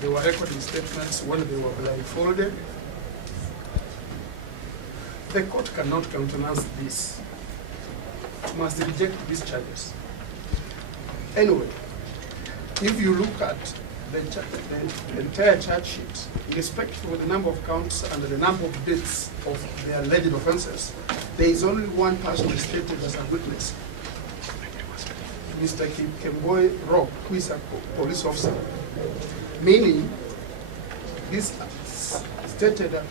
they were recording statements when they were blindfolded. The court cannot countenance this. It must reject these charges. Anyway, if you look at the entire charge sheet, irrespective of the number of counts and the number of dates of the alleged offenses, there is only one person stated as a witness, Mr. Kemboy Rock, who is a police officer. Meaning, this stated at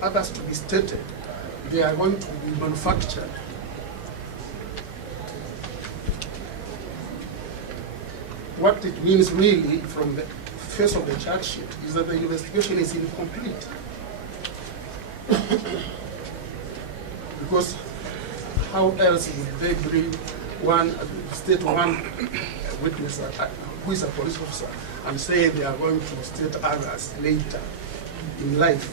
others to be stated, they are going to be manufactured. What it means really from the face of the charge sheet is that the investigation is incomplete. Because how else would they bring one witness who is a police officer and say they are going to state others later in life?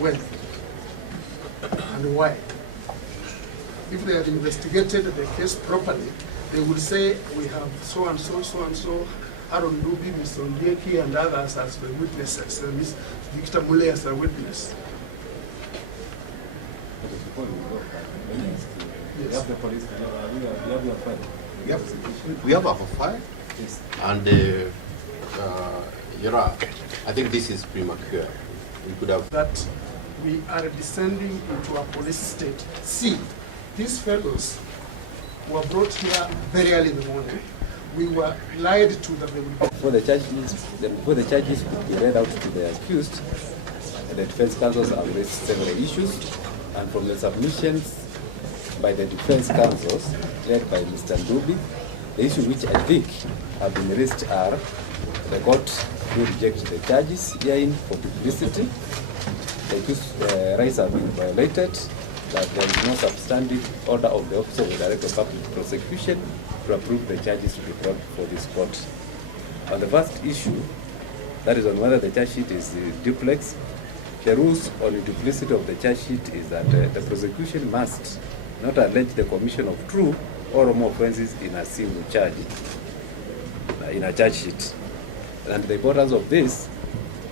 When and why? If they had investigated the case properly, they would say we have so and so, Aaron Dubi, Mr. Mungiki, and others as the witnesses, and Ms. Victor Mule as a witness. Yes. We have a file, yes. And I think this is premature. We could have that we are descending into a police state. See, these fellows were brought here very early in the morning. We were lied to that they would be. Before the charges could be read out to the accused, the defense counsels have raised several issues, and from the submissions by the defense counsels, led by Mr. Ndubi, the issue which I think have been raised are the court will reject the charges herein for duplicity, the accused rights have been violated, that there is no substantive order of the Office of the Director of Public Prosecution to approve the charges to be brought before this court. On the first issue, that is on whether the charge sheet is duplex, the rules on the duplicity of the charge sheet is that the prosecution must not allege the commission of two or more offenses in a single charge, in a charge sheet. And the importance of this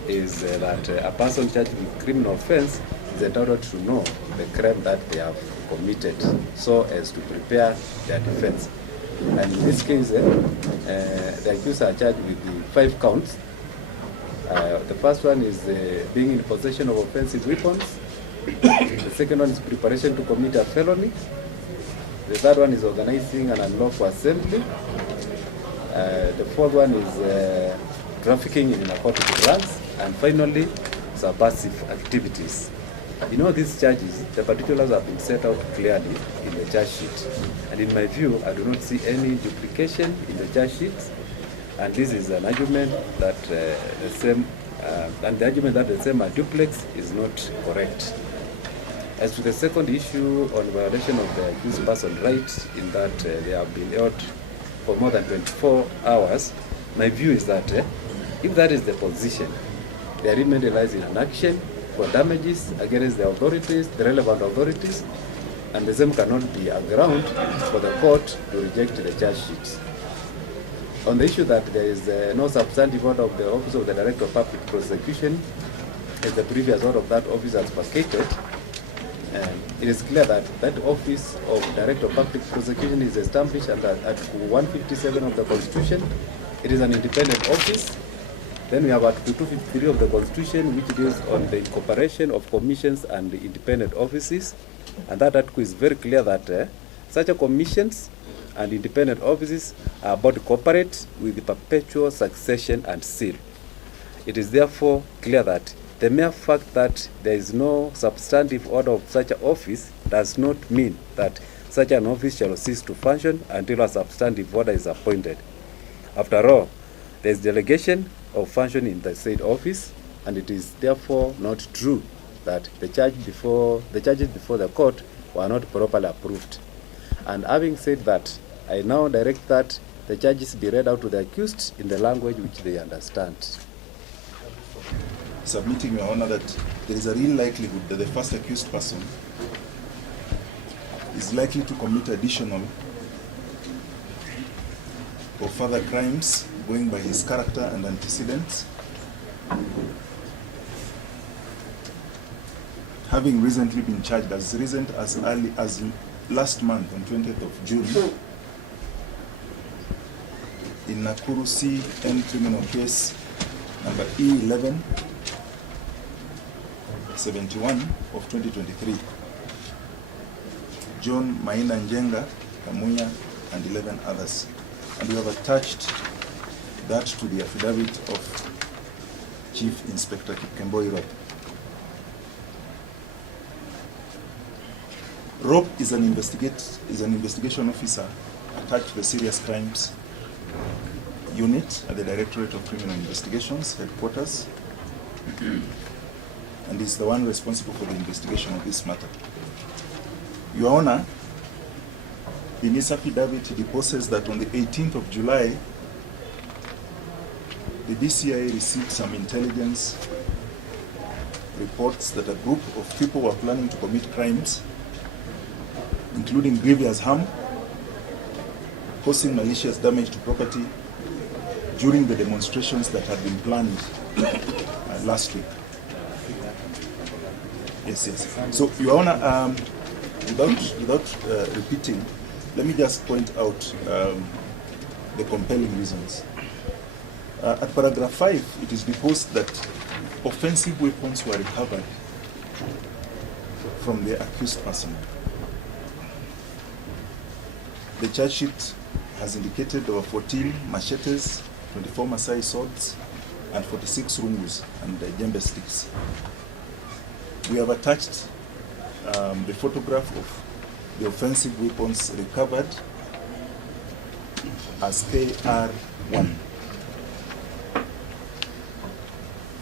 is that a person charged with criminal offense is entitled to know the crime that they have committed so as to prepare their defense. And in this case, the accused are charged with the 5 counts. The first one is being in possession of offensive weapons. The second one is preparation to commit a felony. The third one is organizing an unlawful assembly. The fourth one is trafficking in narcotic drugs. And finally, subversive activities. In all these charges, the particulars have been set out clearly in the charge sheet. And in my view, I do not see any duplication in the charge sheet. And this is an argument that the same are duplex is not correct. As to the second issue on violation of the accused person's rights, in that they have been held for more than 24 hours, my view is that if that is the position, the agreement lies in an action for damages against the authorities, the relevant authorities, and the same cannot be a ground for the court to reject the charge sheets. On the issue that there is no substantive order of the Office of the Director of Public Prosecution, as the previous order of that office has vacated, it is clear that that Office of Director of Public Prosecution is established under Article 157 of the Constitution. It is an independent office. Then we have Article 253 of the Constitution, which deals on the incorporation of commissions and the independent offices. And that article is very clear that such commissions and independent offices are about to cooperate with the perpetual succession and seal. It is therefore clear that the mere fact that there is no substantive order of such an office does not mean that such an office shall cease to function until a substantive order is appointed. After all, there is delegation of function in the said office, and it is therefore not true that the charges before the court were not properly approved. And having said that, I now direct that the charges be read out to the accused in the language which they understand. Submitting, Your Honor, that there is a real likelihood that the first accused person is likely to commit additional or further crimes going by his character and antecedents. Having recently been charged as recent as early as last month on 20th of June in Nakuru CN criminal case number E1171 of 2023. John Maina Njenga, Kamuya, and 11 others. And we have attached that to the affidavit of Chief Inspector Kikemboi Rob. Rob is an investigation officer attached to the Serious Crimes Unit at the Directorate of Criminal Investigations, headquarters, and is the one responsible for the investigation of this matter. Your Honor, in his affidavit, he deposes that on the 18th of July, the DCI received some intelligence reports that a group of people were planning to commit crimes, including grievous harm, causing malicious damage to property during the demonstrations that had been planned last week. Yes. So, Your Honor, without repeating, let me just point out the compelling reasons. At paragraph 5, it is deposed that offensive weapons were recovered from the accused person. The charge sheet has indicated there were 14 machetes, 24 Masai swords, and 46 rungus and jembe sticks. We have attached the photograph of the offensive weapons recovered as KR1.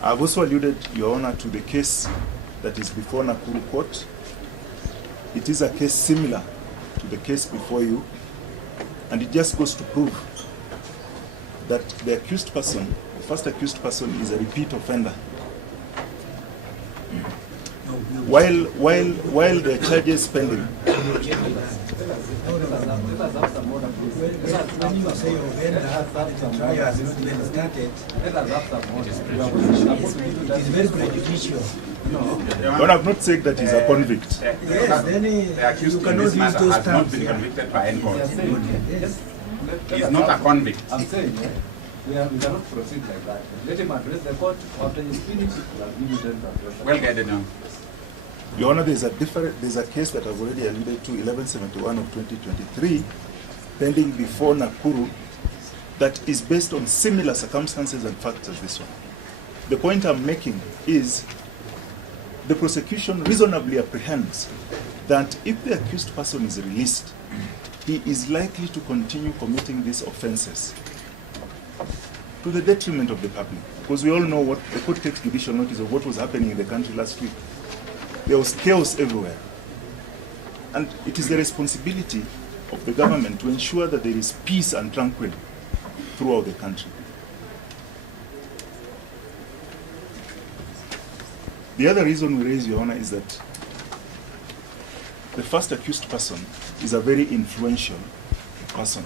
I've also alluded, Your Honor, to the case that is before Nakuru Court. It is a case similar to the case before you, and it just goes to prove that the accused person, the first accused person, is a repeat offender. While the charges pending. When you say offender, the trial has not been started. It is very prejudicial. But I've not said that he's a convict. Yes, then the accused you in cannot this use matter those has not terms. been convicted by any court. Yes. He's not a convict. I'm saying, we cannot proceed like that. Let him address the court. After he's finished, we'll give you time to address the Well guided now. Your Honor, there's a case that I've already alluded to, 1171 of 2023, pending before Nakuru, that is based on similar circumstances and facts as this one. The point I'm making is the prosecution reasonably apprehends that if the accused person is released, he is likely to continue committing these offenses to the detriment of the public. Because we all know what the court takes judicial notice of what was happening in the country last week. There was chaos everywhere. And it is the responsibility of the government to ensure that there is peace and tranquility throughout the country. The other reason we raise, Your Honor, is that the first accused person is a very influential person.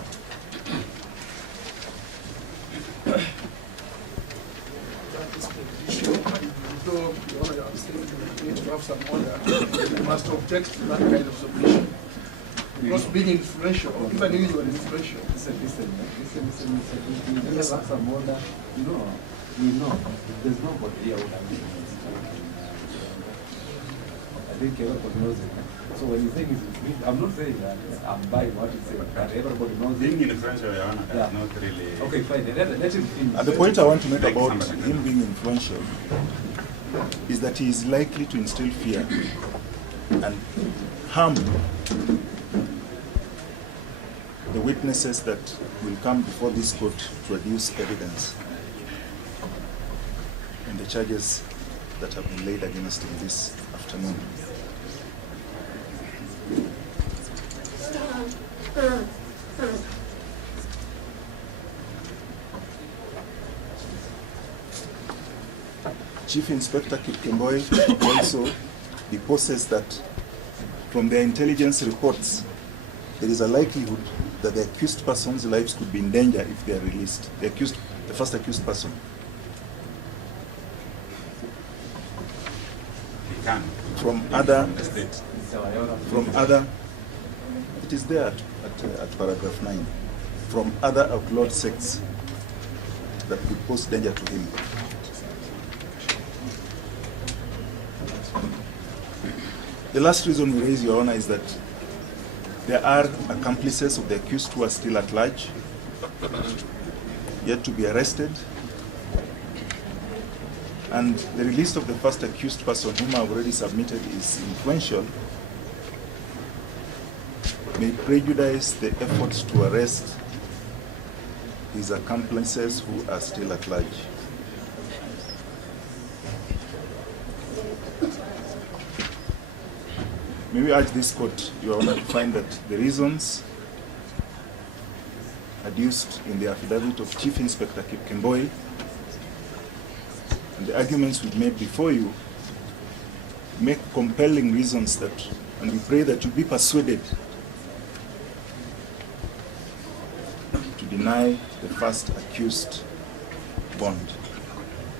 Though Your Honor, I'm saying you need to have some order, you must object to that kind of submission. Because being influential, or even if you are influential. Listen. We just have some order. We know. There's nobody here who can do this. I think everybody knows it. So when you say it's, I'm not saying that I'm buying what you say, but everybody knows it. Being influential, Your Honor, that's not really... Okay, fine. Let him finish. And the point I want to make Like about somebody. him being influential is that he is likely to instill fear and harm the witnesses that will come before this court to produce evidence in the charges that have been laid against him this afternoon. Chief Inspector Kikemboi also deposes that from their intelligence reports, there is a likelihood that the accused person's lives could be in danger if they are released. The accused the first accused person? He can. From other, From the state. it is there at paragraph 9, from other outlawed sects that could pose danger to him. The last reason we raise, Your Honor, is that there are accomplices of the accused who are still at large, yet to be arrested. And the release of the first accused person, whom I've already submitted, is influential, may prejudice the efforts to arrest his accomplices who are still at large. May we urge this court, Your Honor, to find that the reasons adduced in the affidavit of Chief Inspector Kipkemboi and the arguments we've made before you make compelling reasons that, and we pray that you be persuaded to deny the first accused bond.